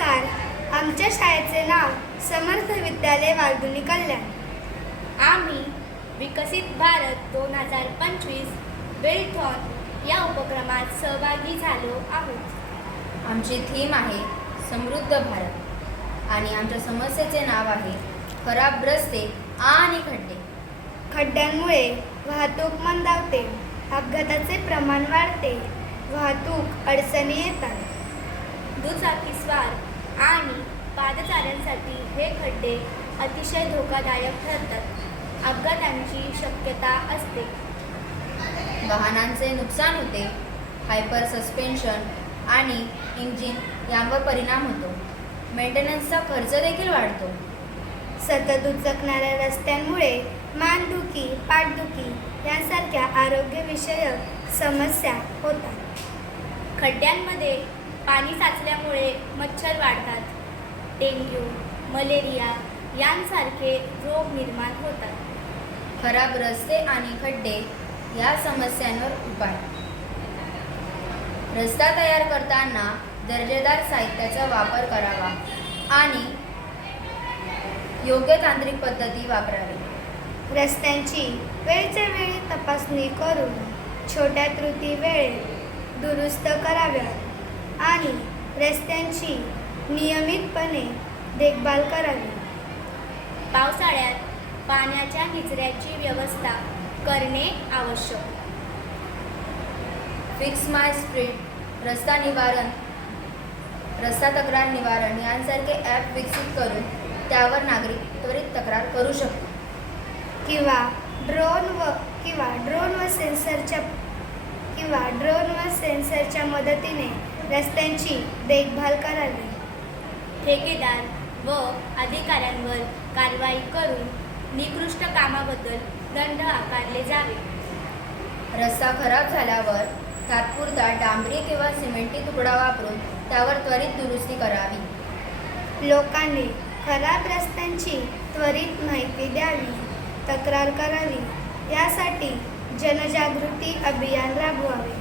नमस्कार. आमच्या शाळेचे नाव समर्थ विद्यालय वालधुनी कल्याण. आम्ही विकसित भारत 2025 वेळथॉन या उपक्रमात सहभागी झालो आहोत. आमची थीम आहे समृद्ध भारत आणि आमच्या समस्येचे नाव आहे खराब रस्ते आणि खड्डे. खड्ड्यांमुळे वाहतूक मंदावते, अपघाताचे प्रमाण वाढते, वाहतूक अडचणी येतात. दुचाकीस्वार आणि पादचाऱ्यांसाठी हे खड्डे अतिशय धोकादायक ठरतात. अपघातांची शक्यता असते. वाहनांचे नुकसान होते, हायपर सस्पेन्शन आणि इंजिन यांवर परिणाम होतो. मेंटेनन्सचा खर्च देखील वाढतो. सतत उचकणाऱ्या रस्त्यांमुळे मानदुखी, पाठदुखी यांसारख्या आरोग्यविषयक समस्या होतात. खड्ड्यांमध्ये पाणी साचल्यामुळे मच्छर वाढतात. डेंग्यू, मलेरिया यांसारखे रोग निर्माण होतात. खराब रस्ते आणि खड्डे या समस्यांवर उपाय. रस्ता तयार करताना दर्जेदार साहित्याचा वापर करावा आणि योग्य तांत्रिक पद्धती वापरावी. रस्त्यांची वेळच्या वेळी तपासणी करून छोट्या त्रुटी वेळेत दुरुस्त कराव्यात आणि रस्त्यांची नियमितपणे देखभाल करावी. पावसाळ्यात पाण्याच्या निचऱ्याची व्यवस्था करणे आवश्यक. फिक्स माय स्ट्रीट, रस्ता निवारण, रस्ता तक्रार निवारण यांसारखे ॲप विकसित करून त्यावर नागरिक त्वरित तक्रार करू शकतो. किंवा ड्रोन व सेन्सरच्या मदतीने रस्त्यांची देखभाल करावी. ठेकेदार व अधिकाऱ्यांवर कारवाई करून निकृष्ट कामाबद्दल दंड आकारले जावे. रस्ता खराब झाल्यावर तात्पुरता डांबरी किंवा सिमेंटी तुकडा वापरून त्यावर त्वरित दुरुस्ती करावी. लोकांनी खराब रस्त्यांची त्वरित माहिती द्यावी, तक्रार करावी. यासाठी जनजागृती अभियान राबवावे.